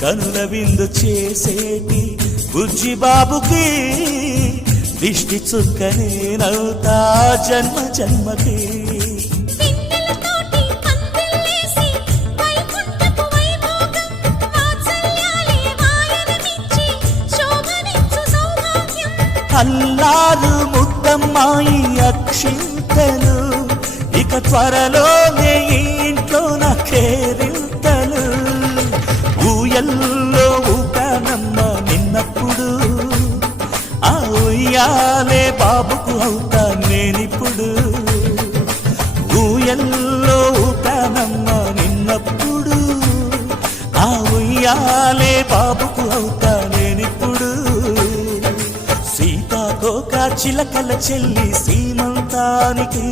కనుల విందు చేసేటి బుజ్జి బాబుకి దిష్టి చుక్క నేనవుతా జన్మ జన్మకి. అల్లారు ముద్దమ్మాయి అక్షింతలు, ఇక త్వరలోనే ఇంట్లో నా కేరింతలు. ఊయల్లో ఊపానమ్మ నిన్నప్పుడు, ఆ ఉయ్యాలే బాబుకు అవుతా నేనిప్పుడు. ఊయల్లో ఊపానమ్మ నిన్నప్పుడు, ఆ ఉయ్యాలే బాబుకు అవుతా నేనిప్పుడు. సీతాకోక చిలకల చెల్లి సీమంతానికి,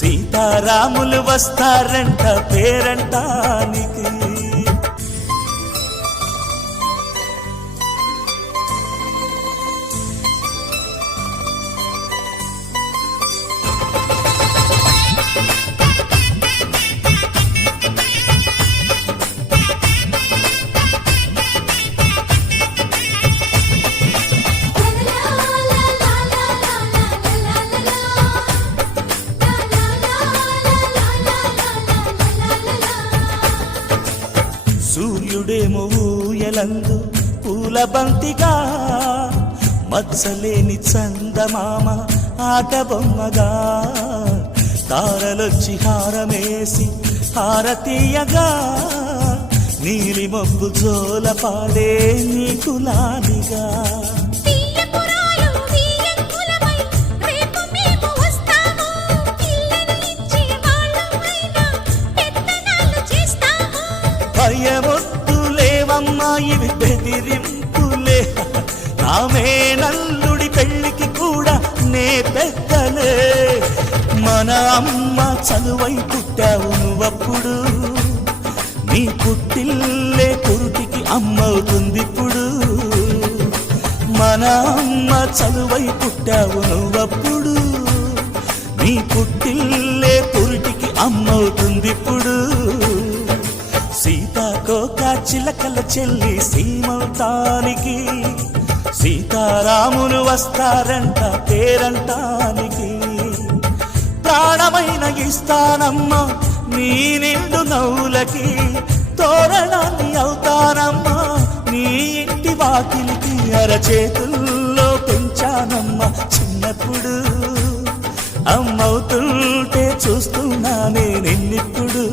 సీతారాములు వస్తారంట పేరంటానికి. సూర్యుడేమో ఊయలందు పూల బంతిగా, మత్సలేని చందమామ ఆట బొమ్మగా. తారలొచ్చి హారమేసి హారతీయగా, నీలి మబ్బు జోల పాడే నీకులానిగా. భయమొద్దులేవమ్మా ఇవి బెదిరింపులే, నామే నల్లుడి పెళ్లికి కూడా నే పెద్దలే. మన అమ్మ చలువై పుట్టావు నువ్వప్పుడు, నీ పుట్టిల్లే పురుటికి అమ్మవుతుందిప్పుడు. మన అమ్మ చలువై పుట్టావు నువ్వప్పుడు, నీ పుట్టిల్లే పురుటికి అమ్మవుతుందిప్పుడు. సీతాకోక చిలకల చెల్లి సీమంతానికి, సీతారాములు వస్తారంట పేరంటానికి. ప్రాణమైన ఇస్తానమ్మా నీ నిండు నవ్వులకి, తోరణాన్ని అవుతానమ్మా నీ ఇంటి వాకిలికి. అరచేతుల్లో పెంచానమ్మా చిన్నప్పుడు, అమ్మవుతుంటే చూస్తున్నానే నిన్నిప్పుడు.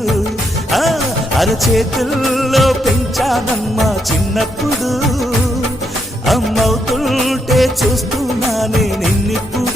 అరచేతుల్లో పెంచానమ్మా చిన్నప్పుడు, అమ్మవుతుంటే చూస్తున్నానే నిన్నిప్పుడు.